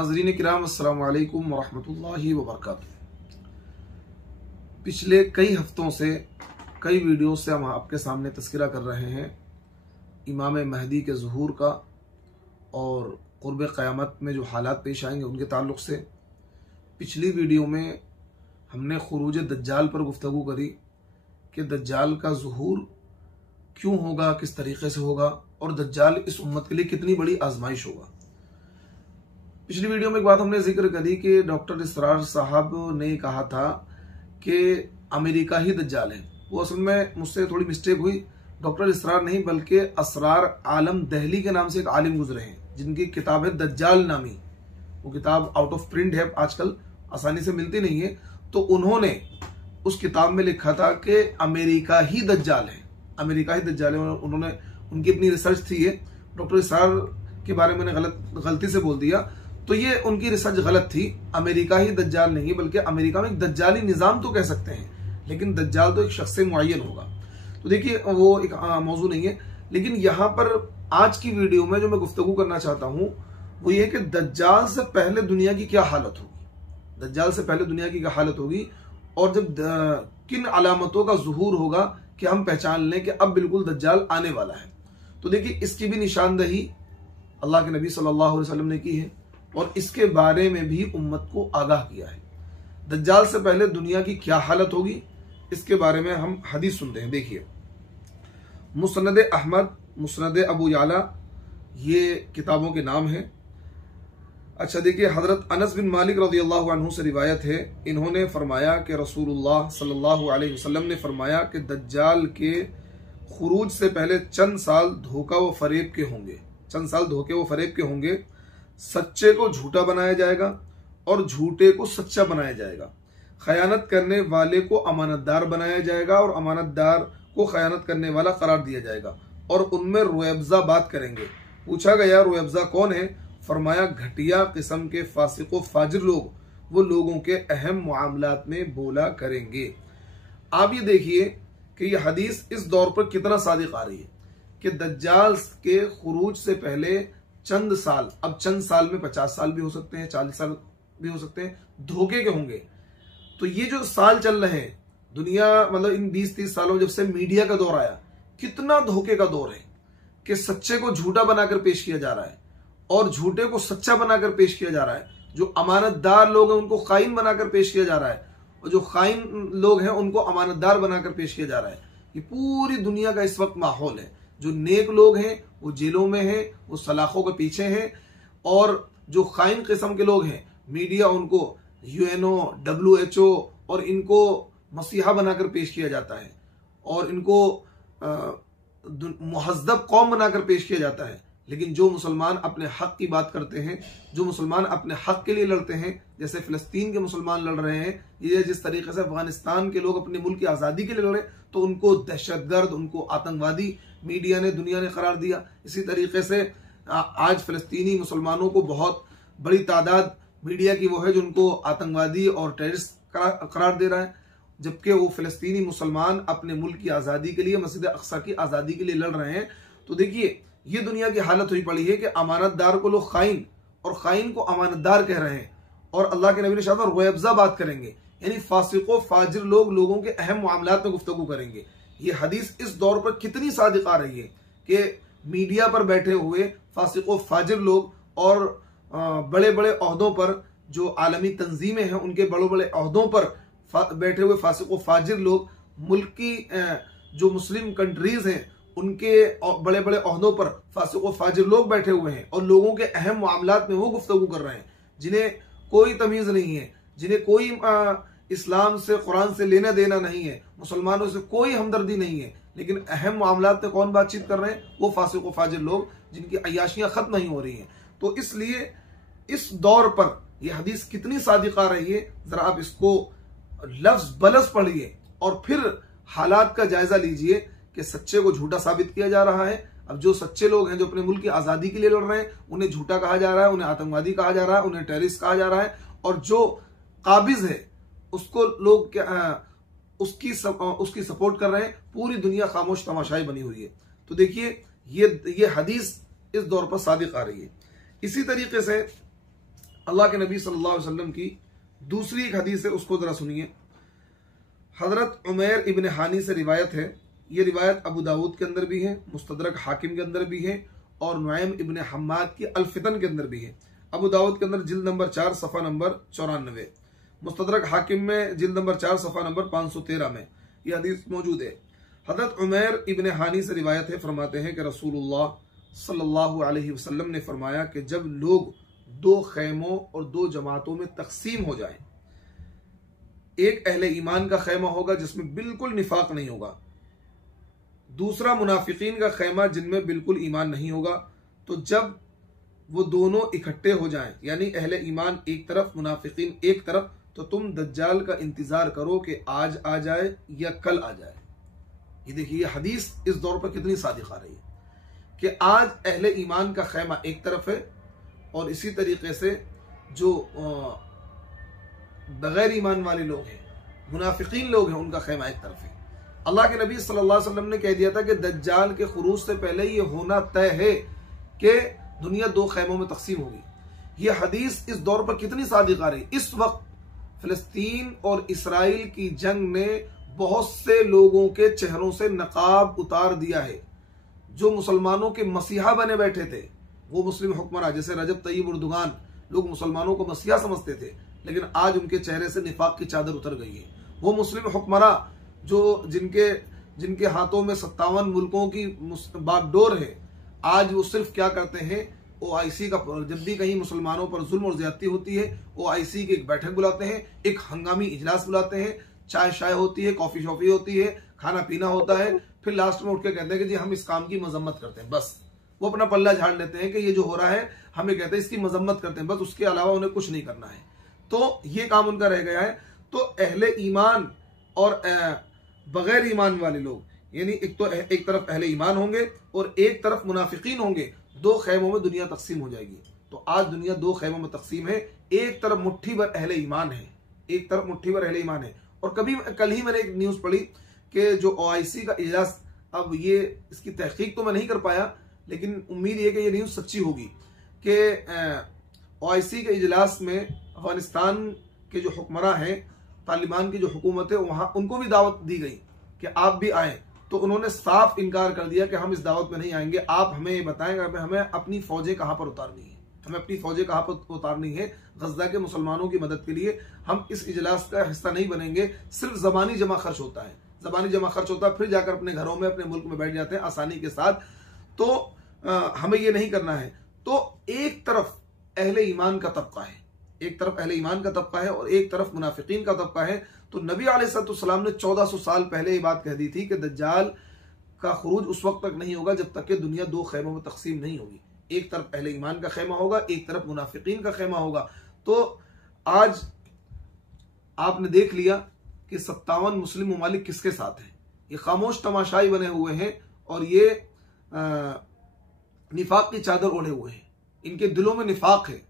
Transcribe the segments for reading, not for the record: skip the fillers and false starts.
नाज़रीन किराम अस्सलाम वालेकुम वरहमतुल्लाहि वबरकातुहू। पिछले कई हफ्तों से कई वीडियो से हम आपके सामने तस्करा कर रहे हैं इमाम महदी के ज़ुहूर का और क़ुर्ब क़यामत में जो हालात पेश आएंगे उनके ताल्लुक़ से। पिछली वीडियो में हमने खुरूज दज्जाल पर गुफ्तगू करी कि दज्जाल का ज़ुहूर क्यों होगा, किस तरीक़े से होगा और दज्जाल इस उम्मत के लिए कितनी बड़ी आजमाइश होगा। पिछली वीडियो में एक बात हमने जिक्र करी कि डॉक्टर इसरार साहब ने कहा था कि अमेरिका ही दज्जाल है। वो असल में मुझसे थोड़ी मिस्टेक हुई, डॉक्टर इसरार नहीं बल्कि असरार आलम दहली के नाम से एक आलिम गुजरे हैं जिनकी किताब है दज्जाल नामी। वो किताब आउट ऑफ प्रिंट है, आजकल आसानी से मिलती नहीं है। तो उन्होंने उस किताब में लिखा था कि अमेरिका ही दज्जाल है, अमेरिका ही दज्जाल है। उन्होंने उनकी अपनी रिसर्च थी ये, डॉक्टर इसरार के बारे में मैंने गलती से बोल दिया तो ये उनकी रिसर्च गलत थी। अमेरिका ही दज्जाल नहीं बल्कि अमेरिका में एक दज्जाली निजाम तो कह सकते हैं, लेकिन दज्जाल तो एक शख्स मुअय्यन होगा। तो देखिए वो एक मौजू नहीं है। लेकिन यहाँ पर आज की वीडियो में जो मैं गुफ्तगू करना चाहता हूँ वो ये कि दज्जाल से पहले दुनिया की क्या हालत होगी, दज्जाल से पहले दुनिया की क्या हालत होगी और जब किन अलामतों का ज़ुहूर होगा कि हम पहचान लें कि अब बिल्कुल दज्जाल आने वाला है। तो देखिए इसकी भी निशानदही अल्लाह के नबी सल्लल्लाहु अलैहि वसल्लम ने की है और इसके बारे में भी उम्मत को आगाह किया है। दज्जाल से पहले दुनिया की क्या हालत होगी इसके बारे में हम हदीस सुनते हैं। देखिए मुस्नद अहमद, मुस्नद अबू याला, ये किताबों के नाम हैं। अच्छा देखिए हजरत अनस बिन मालिक रज़ियल्लाहु अन्हु से रिवायत है, इन्होंने फरमाया कि रसूलुल्लाह सल्लल्लाहु अलैहि वसल्लम ने फरमाया कि दज्जाल के खुरूज से पहले चंद साल धोखा व फरेब के होंगे, चंद साल धोखे व फरेब के होंगे। सच्चे को झूठा बनाया जाएगा और झूठे को सच्चा बनाया जाएगा। खयानत करने वाले को अमानतदार बनाया जाएगा और अमानतदार को खयानत करने वाला करार दिया जाएगा और उनमें रुएब्जा बात करेंगे। पूछा गया रुएब्जा कौन है? फरमाया घटिया किस्म के फासिक व फाजिर लोग, वो लोगों के अहम मामलात में बोला करेंगे। आप ये देखिए कि ये हदीस इस दौर पर कितना सादिक आ रही है कि दज्जाल के खुरूज से पहले चंद साल, अब चंद साल में 50 साल भी हो सकते हैं, 40 साल भी हो सकते हैं, धोखे के होंगे। तो ये जो साल चल रहे हैं दुनिया, मतलब इन 20-30 सालों जब से मीडिया का दौर आया, कितना धोखे का दौर है कि सच्चे को झूठा बनाकर पेश किया जा रहा है और झूठे को सच्चा बनाकर पेश किया जा रहा है। जो अमानतदार लोग हैं उनको खाइन बनाकर पेश किया जा रहा है और जो खाइन लोग हैं उनको अमानतदार बनाकर पेश किया जा रहा है। ये पूरी दुनिया का इस वक्त माहौल है। जो नेक लोग हैं वो जेलों में हैं, वो सलाखों के पीछे हैं और जो खाइन किस्म के लोग हैं मीडिया उनको UNO, WHO और इनको मसीहा बनाकर पेश किया जाता है और इनको मुहज़्ज़ब कौम बनाकर पेश किया जाता है। लेकिन जो मुसलमान अपने हक की बात करते हैं, जो मुसलमान अपने हक के लिए लड़ते हैं, जैसे फ़लस्तीन के मुसलमान लड़ रहे हैं, ये जिस तरीके से अफगानिस्तान के लोग अपने मुल्क की आज़ादी के लिए लड़े तो उनको दहशतगर्द, उनको आतंकवादी मीडिया ने, दुनिया ने करार दिया। इसी तरीके से आज फ़लस्तीनी मुसलमानों को बहुत बड़ी तादाद मीडिया की वो है जो उनको आतंकवादी और टेररिस्ट करार दे रहा है, जबकि वो फ़लस्तीनी मुसलमान अपने मुल्क की आज़ादी के लिए, मस्जिद अक्सा की आज़ादी के लिए लड़ रहे हैं। तो देखिए ये दुनिया की हालत हुई पड़ी है कि अमानतदार को लोग खाइन और खाइन को अमानतदार कह रहे हैं और अल्लाह के नबी ने शायद रुएब्जा बात करेंगे, यानी फासिको फाजिर लोग लोगों के अहम मामलात में गुफ्तगू करेंगे। ये हदीस इस दौर पर कितनी सादिक आ रही है कि मीडिया पर बैठे हुए फासिको फाजिर लोग और बड़े बड़े ओहदों पर, जो आलमी तंजीमें हैं उनके बड़े बड़े ओहदों पर बैठे हुए फासिको फाजिर लोग, मुल्क की जो मुस्लिम कंट्रीज हैं उनके बड़े बड़े ओहदों पर फासिको फाजिर लोग बैठे हुए हैं और लोगों के अहम मामलात में वो गुफ्तगू कर रहे हैं, जिन्हें कोई तमीज नहीं है, जिन्हें कोई इस्लाम से, कुरान से लेना देना नहीं है, मुसलमानों से कोई हमदर्दी नहीं है, लेकिन अहम मामलात में कौन बातचीत कर रहे हैं? वो फासिको फाजिर लोग जिनकी अय्याशियां खत्म नहीं हो रही हैं। तो इसलिए इस दौर पर यह हदीस कितनी सादिक आ रही है, जरा आप इसको लफ्ज बलस पढ़िए और फिर हालात का जायजा लीजिए कि सच्चे को झूठा साबित किया जा रहा है। अब जो सच्चे लोग हैं जो अपने मुल्क की आज़ादी के लिए लड़ रहे हैं उन्हें झूठा कहा जा रहा है, उन्हें आतंकवादी कहा जा रहा है, उन्हें टेररिस्ट कहा जा रहा है और जो काबिज है उसको लोग उसकी सपोर्ट कर रहे हैं। पूरी दुनिया खामोश तमाशाई बनी हुई है। तो देखिए ये हदीस इस दौर पर सादिक आ रही है। इसी तरीके से अल्लाह के नबी सल्लल्लाहु अलैहि वसल्लम की दूसरी एक हदीस है, उसको जरा सुनिए। हजरत उमैर इब्न हानी से रिवायत है। ये रिवायत अबू दाऊद के अंदर भी है, मुस्तदरक हाकिम के अंदर भी है और नुआइम इब्न हम्माद की अल फितन के अंदर भी है। अबू दाऊद के अंदर जिल्द नंबर 4 सफ़ा नंबर 94, मुस्तदरक हाकिम में जिल्द नंबर 4 सफ़ा नंबर 513 में यह हदीस मौजूद है। हजरत उमैर इब्न हानी से रिवायत है, फरमाते हैं कि रसूलुल्लाह सल्लल्लाहु अलैहि वसल्लम ने फरमाया कि जब लोग दो खैमों और दो जमातों में तकसीम हो जाएं, एक अहले ईमान का खैमा होगा जिसमें बिल्कुल निफाक नहीं होगा, दूसरा मुनाफिकीन का खैमा जिनमें बिल्कुल ईमान नहीं होगा। तो जब वो दोनों इकट्ठे हो जाएं, यानी अहले ईमान एक तरफ मुनाफिकीन एक तरफ, तो तुम दज्जाल का इंतजार करो कि आज आ जाए या कल आ जाए। ये देखिए हदीस इस दौर पर कितनी सादिक आ रही है कि आज अहले ईमान का खैमा एक तरफ है और इसी तरीके से जो बगैर ईमान वाले लोग हैं, मुनाफिकीन लोग हैं, उनका खैमा एक तरफ है। अल्लाह के नबी सल्लल्लाहु अलैहि वसल्लम ने कह दिया था कि दज्जाल के खुरूज से पहले ये होना तय है कि दुनिया दो खैमों में तकसीम होगी। ये हदीस इस दौर पर कितनी सादिक आ रही। इस वक्त फिलिस्तीन और इसराइल की जंग ने बहुत से लोगों के चेहरों से नकाब उतार दिया है। जो मुसलमानों के मसीहा बने बैठे थे, वो मुस्लिम हुक्मरान जैसे रजब तय्यब उर्दुगान, लोग मुसलमानों को मसीहा समझते थे, लेकिन आज उनके चेहरे से निफाक की चादर उतर गई है। वो मुस्लिम हुक्मरान जो जिनके हाथों में 57 मुल्कों की बागडोर है, आज वो सिर्फ क्या करते हैं, OIC का जब भी कहीं मुसलमानों पर जुल्म और ज्यादती होती है, OIC की एक बैठक बुलाते हैं, एक हंगामी इजलास बुलाते हैं, चाय शाय होती है, कॉफी शॉफी होती है, खाना पीना होता है, फिर लास्ट में उठ के कहते हैं कि जी हम इस काम की मजम्मत करते हैं। बस वो अपना पल्ला झाड़ लेते हैं कि ये जो हो रहा है हमें कहते हैं इसकी मजम्मत करते हैं, बस उसके अलावा उन्हें कुछ नहीं करना है। तो ये काम उनका रह गया है। तो अहले ईमान और बगैर ईमान वाले लोग, यानी एक तरफ अहले ईमान होंगे और एक तरफ मुनाफिकीन होंगे, दो खैमों में दुनिया तकसीम हो जाएगी। तो आज दुनिया दो खैमों में तकसीम है। एक तरफ मुट्ठी भर अहले ईमान है, एक तरफ मुट्ठी भर अहले ईमान है। और कल ही मैंने एक न्यूज पढ़ी कि जो OIC का इजलास, अब ये इसकी तहकीक तो मैं नहीं कर पाया, लेकिन उम्मीद है कि ये न्यूज सच्ची होगी कि OIC के इजलास में अफगानिस्तान के जो हुक्मरान हैं, तालिबान की जो हुकूमत है, वहां उनको भी दावत दी गई कि आप भी आए। तो उन्होंने साफ इनकार कर दिया कि हम इस दावत में नहीं आएंगे, आप हमें ये बताएंगे हमें अपनी फौजें कहां पर उतारनी है, हमें अपनी फौजें कहां पर उतारनी है गजा के मुसलमानों की मदद के लिए। हम इस इजलास का हिस्सा नहीं बनेंगे। सिर्फ जबानी जमा खर्च होता है, जबानी जमा खर्च होता है, फिर जाकर अपने घरों में अपने मुल्क में बैठ जाते हैं आसानी के साथ। तो हमें ये नहीं करना है। तो एक तरफ अहले ईमान का तबका है, एक तरफ अहले ईमान का तबका है और एक तरफ मुनाफिकीन का तबका है। तो नबी अलैहिस्सलाम ने 1400 साल पहले ये बात कह दी थी कि दज्जाल का खुरूज उस वक्त तक नहीं होगा जब तक कि दुनिया दो खैमों में तकसीम नहीं होगी। एक तरफ अहले ईमान का खैमा होगा, एक तरफ मुनाफिकीन का खैमा होगा। तो आज आपने देख लिया कि 57 मुस्लिम ममालिक किसके साथ हैं। ये खामोश तमाशाई बने हुए हैं और ये निफाक की चादर ओढ़े हुए हैं, इनके दिलों में निफाक है।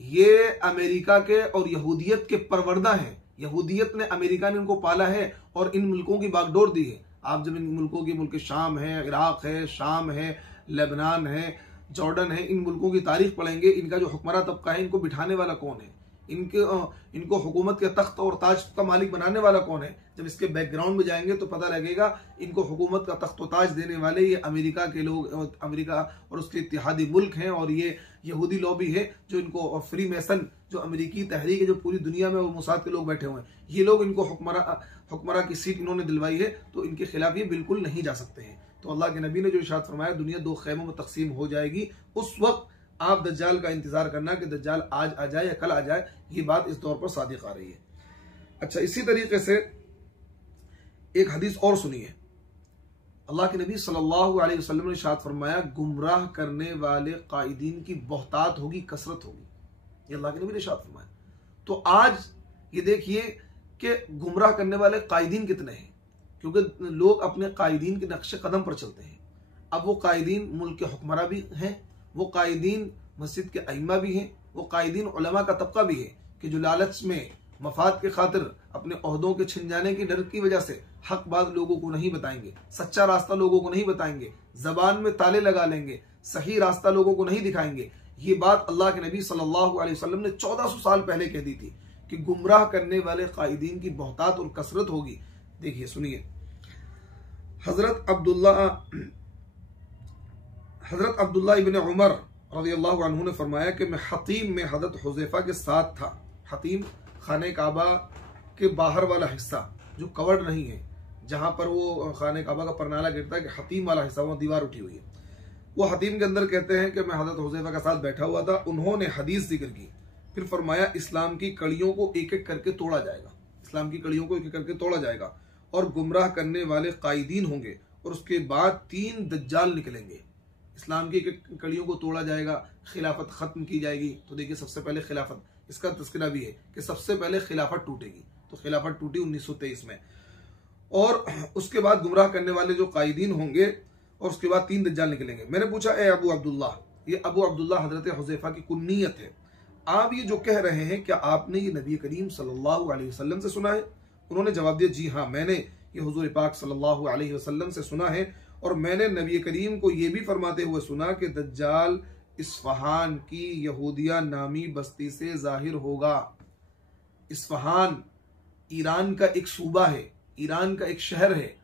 ये अमेरिका के और यहूदियत के परवरदा हैं। यहूदियत ने, अमेरिका ने इनको पाला है और इन मुल्कों की बागडोर दी है। आप जब इन मुल्कों की, मुल्क शाम है, इराक है, शाम है, लेबनान है, जॉर्डन है, इन मुल्कों की तारीख पढ़ेंगे, इनका जो हुक्मरान तबका है, इनको बिठाने वाला कौन है, इनको हुकूमत के तख्त और ताज का मालिक बनाने वाला कौन है। जब इसके बैकग्राउंड में जाएंगे तो पता लगेगा इनको हुकूमत का तख्त और ताज देने वाले ये अमेरिका के लोग, अमेरिका और उसके इत्तेहादी मुल्क हैं, और ये यहूदी लॉबी है जो इनको, और फ्री मैसन जो अमेरिकी तहरीक है जो पूरी दुनिया में वो मुसाद के लोग बैठे हुए हैं, ये लोग इनको हुक्मरा की सीट इन्होंने दिलवाई है। तो इनके खिलाफ ये बिल्कुल नहीं जा सकते हैं। तो अल्लाह के नबी ने जो इरशाद फरमाया दुनिया दो खैमों में तकसीम हो जाएगी, उस वक्त आप दज्जाल का इंतजार करना कि दज्जाल आज आ जाए या कल आ जाए। ये बात इस दौर पर सादिक आ रही है। अच्छा, इसी तरीके से एक हदीस और सुनिए। अल्लाह के नबी सल्लल्लाहु अलैहि वसल्लम ने इरशाद फरमाया गुमराह करने वाले कायदीन की बहुतात होगी, कसरत होगी। ये अल्लाह के नबी ने इरशाद फरमाया। तो आज ये देखिए कि गुमराह करने वाले कायदीन कितने हैं, क्योंकि लोग अपने कायदीन के नक्शे कदम पर चलते हैं। अब वो कायदीन मुल्क के हुक्मरान भी हैं, वो कायदीन मस्जिद के अइम्मा भी हैं, वो कायदीन उलमा का तबका भी है कि जो लालच में, मफाद के खातिर, अपने ओहदों के छिन जाने की डर की वजह से हक बात लोगों को नहीं बताएंगे, सच्चा रास्ता लोगों को नहीं बताएंगे, जबान में ताले लगा लेंगे, सही रास्ता लोगों को नहीं दिखाएंगे। ये बात अल्लाह के नबी सल्लल्लाहु अलैहि वसल्लम ने 1400 साल पहले कह दी थी कि गुमराह करने वाले कायदीन की बहुतात और कसरत होगी। देखिए सुनिए, हजरत अब्दुल्ला इब्न उमर रज़ियल्लाहु अन्हु ने फरमाया कि मैं हतीम में हजरत हुज़ैफा के साथ था। हतीम खाने काबा के बाहर वाला हिस्सा जो कवर्ड नहीं है, जहां पर वो खाने काबा का परनाला गिरता है कि हतीम वाला हिस्सा, वहाँ दीवार उठी हुई है, वो हतीम के अंदर कहते हैं कि मैं हजरत हुज़ैफा के साथ बैठा हुआ था। उन्होंने हदीस जिक्र की, फिर फरमाया इस्लाम की कड़ियों को एक एक करके तोड़ा जाएगा, इस्लाम की कड़ियों को एक एक करके तोड़ा जाएगा और गुमराह करने वाले कायदीन होंगे और उसके बाद 3 दज्जाल निकलेंगे। इस्लाम की एक कड़ियों को तोड़ा जाएगा, खिलाफत खत्म की जाएगी। तो देखिए सबसे पहले खिलाफत, इसका तस्करा भी है कि सबसे पहले खिलाफत टूटेगी। तो खिलाफत टूटी 1923 में, और उसके बाद गुमराह करने वाले जो कायदीन होंगे और उसके बाद 3 दज्जाल निकलेंगे। मैंने पूछा, ए अबू अब्दुल्ला, ये अबू अब्दुल्ला हजरत हुज़ैफा की कुन्नियत है, आप ये जो कह रहे हैं क्या आपने ये नबी करीम सल्लल्लाहु अलैहि वसल्लम से सुना है? उन्होंने जवाब दिया, जी हाँ, मैंने ये हुजूर पाक सल्लल्लाहु अलैहि वसल्लम से सुना है और मैंने नबी करीम को ये भी फरमाते हुए सुना कि दज्जाल इस्फहान की यहूदिया नामी बस्ती से जाहिर होगा। इस्फहान ईरान का एक सूबा है, ईरान का एक शहर है,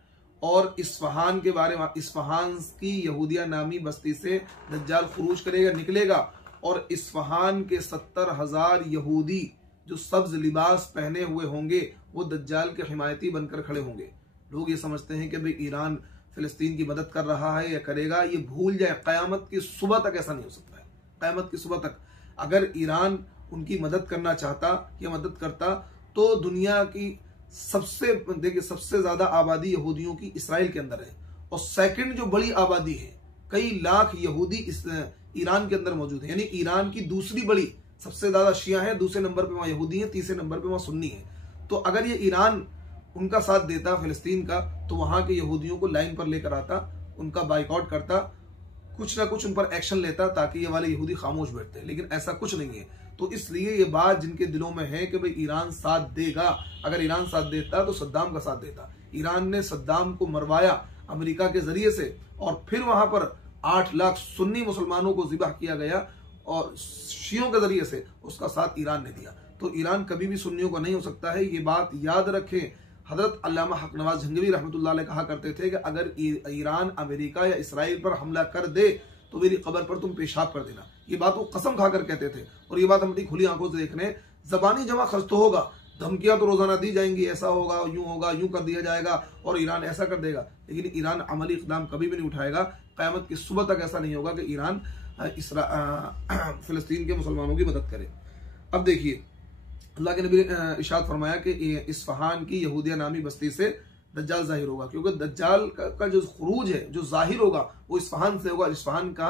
और इस्फहान के बारे में, इस्फहान की यहूदिया नामी बस्ती से दज्जाल खुरूज करेगा, निकलेगा, और इस्फहान के 70,000 यहूदी जो सब्ज लिबास पहने हुए होंगे वो दज्जाल के हिमायती बनकर खड़े होंगे। लोग ये समझते हैं कि भाई ईरान फिलिस्तीन की मदद कर रहा है या करेगा, ये भूल जाए, क़यामत की सुबह तक ऐसा नहीं हो सकता है। क़यामत की सुबह तक अगर ईरान उनकी मदद करना चाहता या मदद करता तो दुनिया की सबसे, देखिए सबसे ज्यादा आबादी यहूदियों की इसराइल के अंदर है, और सेकंड जो बड़ी आबादी है, कई लाख यहूदी इस ईरान के अंदर मौजूद है। यानी ईरान की दूसरी बड़ी, सबसे ज्यादा शिया है, दूसरे नंबर पे वहां यहूदी है, तीसरे नंबर पे वहां सुन्नी है। तो अगर ये ईरान उनका साथ देता फिलिस्तीन का, तो वहां के यहूदियों को लाइन पर लेकर आता, उनका बाइकआउट करता, कुछ ना कुछ उन पर एक्शन लेता ताकि ये वाले यहूदी खामोश बैठते। लेकिन ऐसा कुछ नहीं है। तो इसलिए ये बात जिनके दिलों में है कि भाई ईरान साथ देगा, अगर ईरान साथ देता तो सद्दाम का साथ देता। ईरान ने सद्दाम को मरवाया अमेरिका के जरिए से, और फिर वहां पर 8 लाख सुन्नी मुसलमानों को ज़िबह किया गया और शियों के जरिए से उसका साथ ईरान ने दिया। तो ईरान कभी भी सुन्नियों का नहीं हो सकता है, ये बात याद रखें। हजरत अल्लामा हक नवाज जंगवी रहमतुल्लाह अलैह कहा करते थे कि अगर ईरान अमेरिका या इसराइल पर हमला कर दे तो मेरी कब्र पर तुम पेशाब कर देना। ये बात वो कसम खाकर कहते थे, और ये बात हम अपनी खुली आंखों से देख रहे हैं। जबानी जमा खर्च तो होगा, धमकियां तो रोजाना दी जाएंगी, ऐसा होगा, यूं कर दिया जाएगा और ईरान ऐसा कर देगा, लेकिन ईरान अमली इक़दाम कभी भी नहीं उठाएगा। क़यामत की सुबह तक ऐसा नहीं होगा कि ईरान फिलिस्तीन के मुसलमानों की मदद करे। अब देखिए, अल्लाह के नबी ने इरशाद फरमाया कि इस्फहान की यहूदिया नामी बस्ती से दज्जाल जाहिर होगा, क्योंकि दज्जाल का जो खुरूज है, जो जाहिर होगा, वो इस्फहान से होगा। इस्फहान का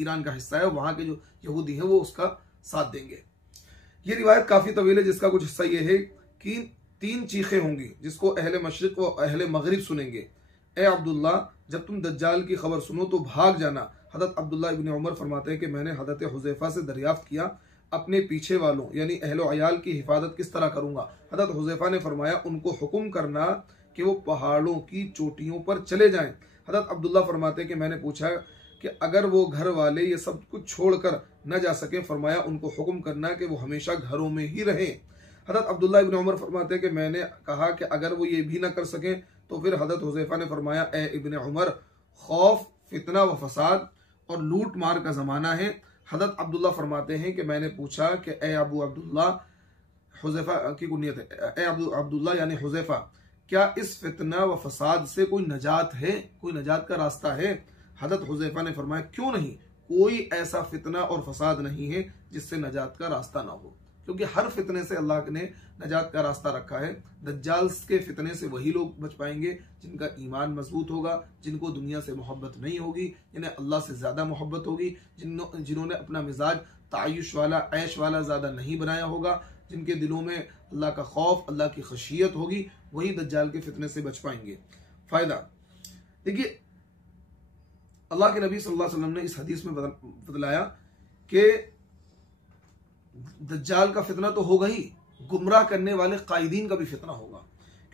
ईरान का हिस्सा है, वहां के जो यहूदी हैं वो उसका साथ देंगे। ये रिवायत काफी तवील है, जिसका कुछ हिस्सा ये है कि 3 चीखें होंगी जिसको अहले मशरिक व अहले मगरिब सुनेंगे। ए अब्दुल्ला, जब तुम दज्जाल की खबर सुनो तो भाग जाना। हजरत अब्दुल्ला इब्न उमर फरमाते हैं कि मैंने हजरत हुज़ैफा से दरियाफ्त किया, अपने पीछे वालों यानी अहलो अयाल की हिफाजत किस तरह करूंगा? हजरत हुज़ैफा ने फरमाया, उनको हुक्म करना कि वो पहाड़ों की चोटियों पर चले जाएं। हजरत अब्दुल्ला फरमाते हैं कि मैंने पूछा कि अगर वो घर वाले ये सब कुछ छोड़कर न जा सके, फरमाया उनको हुक्म करना कि वो हमेशा घरों में ही रहें। हजरत अब्दुल्ला इब्न उमर फरमाते हैं कि मैंने कहा कि अगर वो ये भी ना कर सकें, तो फिर हजरत हुज़ैफा ने फरमाया, ए इब्न उमर, खौफ, फितना व फसाद और लूट मार का ज़माना है। हजरत अब्दुल्ला फरमाते हैं कि मैंने पूछा कि ए अबू अब्दुल्ला, हुज़ैफा की कुनियत है, ए अब्दुल्ला यानी हुज़ैफा, क्या इस फितना व फसाद से कोई नजात है, कोई नजात का रास्ता है? हजरत हुज़ैफा ने फरमाया, क्यों नहीं, कोई ऐसा फितना और फसाद नहीं है जिससे नजात का रास्ता ना हो, क्योंकि हर फितने से अल्लाह ने नजात का रास्ता रखा है। दज्जाल के फितने से वही लोग बच पाएंगे जिनका ईमान मजबूत होगा, जिनको दुनिया से मोहब्बत नहीं होगी, जिन्हें अल्लाह से ज्यादा मोहब्बत होगी, जिन्होंने अपना मिजाज तायुश वाला, ऐश वाला ज्यादा नहीं बनाया होगा, जिनके दिलों में अल्लाह का खौफ, अल्लाह की खशियत होगी, वही दज्जाल के फितने से बच पाएंगे। फायदा देखिए, अल्लाह के नबी सल्लल्लाहु अलैहि वसल्लम ने इस हदीस में बतलाया कि दज्जाल का फितना तो होगा ही, गुमराह करने वाले कायदीन का भी फितना होगा।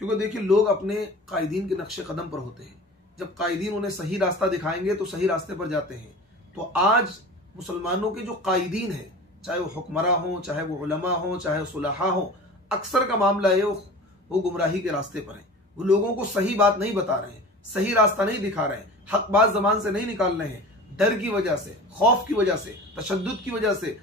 क्योंकि देखिए, लोग अपने कायदीन के नक्शे कदम पर होते हैं। जब कायदीन उन्हें सही रास्ता दिखाएंगे तो सही रास्ते पर जाते हैं। तो आज मुसलमानों के जो कायदीन हैं, चाहे वो हुक्मरां हों, चाहे वो उलमा हों, चाहे सुलहा हों, अक्सर का मामला है वो गुमराही के रास्ते पर हैं। वो लोगों को सही बात नहीं बता रहे हैं, सही रास्ता नहीं दिखा रहे हैं, हक बात जबान से नहीं निकाल रहे हैं, डर की वजह से, खौफ की वजह से, तशद्दुद की वजह से।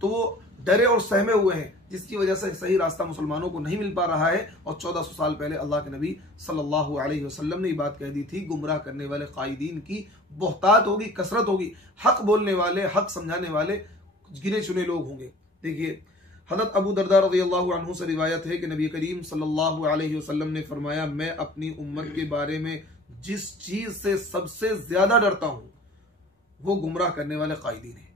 तो वो डरे और सहमे हुए हैं, जिसकी वजह से सही रास्ता मुसलमानों को नहीं मिल पा रहा है। और 1400 साल पहले अल्लाह के नबी सल्लल्लाहु अलैहि वसल्लम ने ये बात कह दी थी, गुमराह करने वाले कायदीन की बहुतात होगी, कसरत होगी, हक बोलने वाले, हक समझाने वाले गिने चुने लोग होंगे। देखिए, हज़रत अबू दरदा रज़ियल्लाहु अन्हु से रिवायत है कि नबी करीम सल्लल्लाहु अलैहि वसल्लम ने फरमाया, मैं अपनी उम्मत के बारे में जिस चीज से सबसे ज्यादा डरता हूं वो गुमराह करने वाले कायदीन हैं।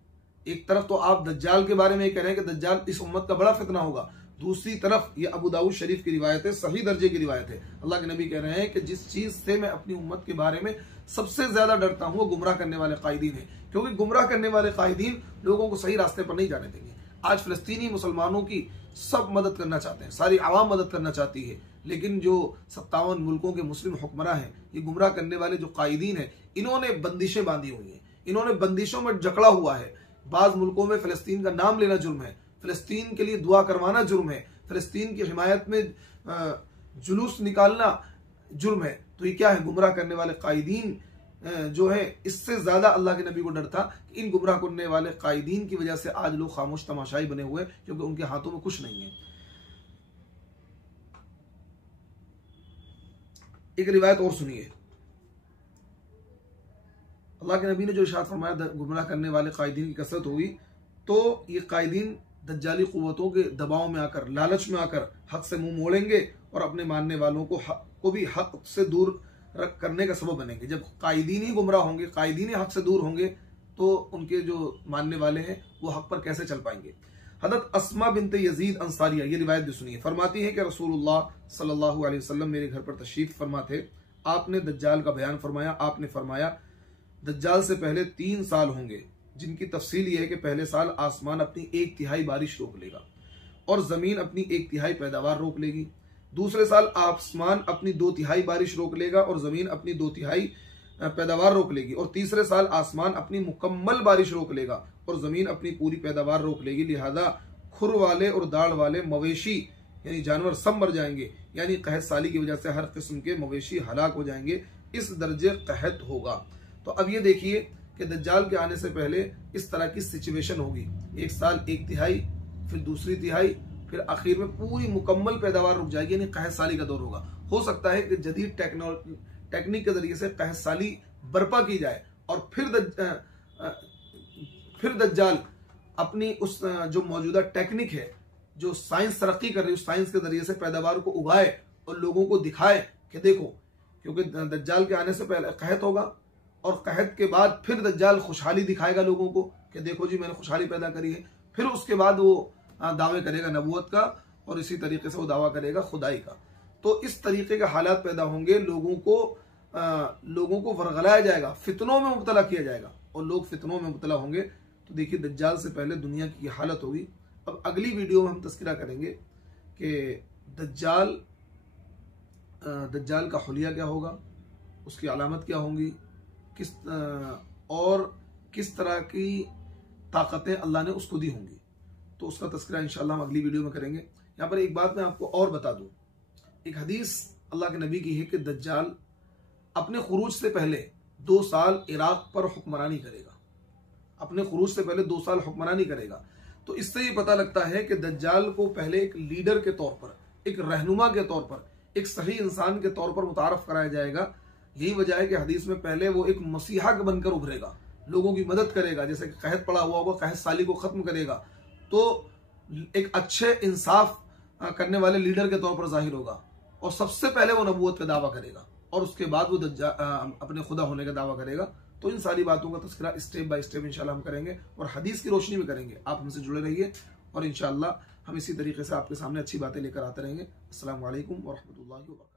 एक तरफ तो आप दज्जाल के बारे में कह रहे हैं कि दज्जाल इस उम्मत का बड़ा फितना होगा, दूसरी तरफ ये अबू दाऊद शरीफ की रिवायत है, सही दर्जे की रिवायत है। अल्लाह के नबी कह रहे हैं कि जिस चीज से मैं अपनी उम्मत के बारे में सबसे ज्यादा डरता हूं वो गुमराह करने वाले कायदीन है, क्योंकि गुमराह करने वाले कायदीन लोगों को सही रास्ते पर नहीं जाने देंगे। आज फिलिस्तीनी मुसलमानों की सब मदद करना चाहते हैं, सारी आवाम मदद करना चाहती है, लेकिन जो 57 मुल्कों के मुस्लिम हुक्मरां हैं, ये गुमराह करने वाले जो कायदीन हैं, इन्होंने बंदिशें बांधी हुई हैं, इन्होंने बंदिशों में जकड़ा हुआ है। बाज मुल्कों में फिलिस्तीन का नाम लेना जुर्म है, फिलिस्तीन के लिए दुआ करवाना जुर्म है, फिलिस्तीन की हिमायत में जुलूस निकालना जुर्म है। तो ये क्या है? गुमराह करने वाले कायदीन जो है, इससे ज्यादा अल्लाह के नबी को डर था कि इन गुमराह करने वाले कायदीन की वजह से आज लोग खामोश तमाशाई बने हुए, क्योंकि उनके हाथों में कुछ नहीं है। एक रिवायत और सुनिए, अल्लाह के नबी ने जो इरशाद फरमाया गुमराह करने वाले कायदीन की कसरत होगी, तो ये कायदीन दज्जाली कुव्वतों के दबाव में आकर, लालच में आकर हक से मुंह मोड़ेंगे और अपने मानने वालों को भी हक से दूर करने का सबब बनेंगे। जब कायदीन ही गुमराह होंगे, कायदीन ही हक से दूर होंगे, तो उनके जो मानने वाले हैं वो हक पर कैसे चल पाएंगे। हज़रत अस्मा बिनते यजीद अंसारिया, ये रिवायत भी सुनिए, फरमाती है कि रसूलुल्लाह सल्लल्लाहु अलैहि वसल्लम मेरे घर पर तशरीफ फरमा थे, आपने दज्जाल का बयान फरमाया। आपने फरमाया, दज्जाल से पहले 3 साल होंगे, जिनकी तफसील यह है कि पहले साल आसमान अपनी 1/3 बारिश रोक लेगा और जमीन अपनी 1/3 पैदावार रोक लेगी। दूसरे साल आसमान अपनी 2/3 बारिश रोक लेगा और जमीन अपनी 2/3 पैदावार रोक लेगी। और तीसरे साल आसमान अपनी मुकम्मल बारिश रोक लेगा और जमीन अपनी पूरी पैदावार रोक लेगी। लिहाजा खुर वाले और दाढ़ वाले मवेशी यानी जानवर सब मर जाएंगे, यानी कहत साली की वजह से हर किस्म के मवेशी हलाक हो जाएंगे। इस दर्जे कहत होगा। तो अब ये देखिए कि दज्जाल के आने से पहले इस तरह की सिचुएशन होगी, 1 साल 1/3, फिर दूसरी तिहाई, फिर आखिर में पूरी मुकम्मल पैदावार रुक जाएगी, यानी कहत साली का दौर होगा। हो सकता है कि जदीद टेक्निक के जरिए से कहत साली बर्पा की जाए और फिर दज्जाल अपनी उस जो मौजूदा टेक्निक है, जो साइंस तरक्की कर रही है, उस साइंस के जरिए से पैदावार को उगाए और लोगों को दिखाए कि देखो, क्योंकि दज्जाल के आने से पहले कहत होगा और कहत के बाद फिर दज्जाल खुशहाली दिखाएगा लोगों को कि देखो जी मैंने खुशहाली पैदा करी है। फिर उसके बाद वो दावे करेगा नबूवत का और इसी तरीके से वो दावा करेगा खुदाई का। तो इस तरीके के हालात पैदा होंगे, लोगों को वरगलाया जाएगा, फितनों में मुब्तला किया जाएगा और लोग फितनों में मुब्तला होंगे। तो देखिए, दज्जाल से पहले दुनिया की हालत होगी। अब अगली वीडियो में हम तस्करा करेंगे कि दज्जाल का हुलिया क्या होगा, उसकी अलामत क्या होंगी, किस तरह की ताकतें अल्लाह ने उसको दी होंगी। तो उसका तस्करा इंशाअल्लाह हम अगली वीडियो में करेंगे। यहाँ पर एक बात मैं आपको और बता दूं, एक हदीस अल्लाह के नबी की है कि दज्जाल अपने खुरूज से पहले 2 साल इराक पर हुक्मरानी करेगा। अपने खुरूज से पहले 2 साल हुक्मरानी करेगा। तो इससे ये पता लगता है कि दज्जाल को पहले एक लीडर के तौर पर, एक रहनुमा के तौर पर, एक सही इंसान के तौर पर मुतारफ कराया जाएगा। यही वजह है कि हदीस में पहले वो एक मसीहा बनकर उभरेगा, लोगों की मदद करेगा, जैसे कि कहत पड़ा हुआ होगा, कहत साली को खत्म करेगा, तो एक अच्छे इंसाफ करने वाले लीडर के तौर पर जाहिर होगा और सबसे पहले वो नबूवत का दावा करेगा और उसके बाद वो अपने खुदा होने का दावा करेगा। तो इन सारी बातों का तस्करा स्टेप बाय स्टेप इंशाल्लाह हम करेंगे और हदीस की रोशनी में करेंगे। आप हमसे जुड़े रहिए और इंशाल्लाह हम इसी तरीके से आपके सामने अच्छी बातें लेकर आते रहेंगे। अस्सलाम वालेकुम व रहमतुल्लाहि व बरकातहू।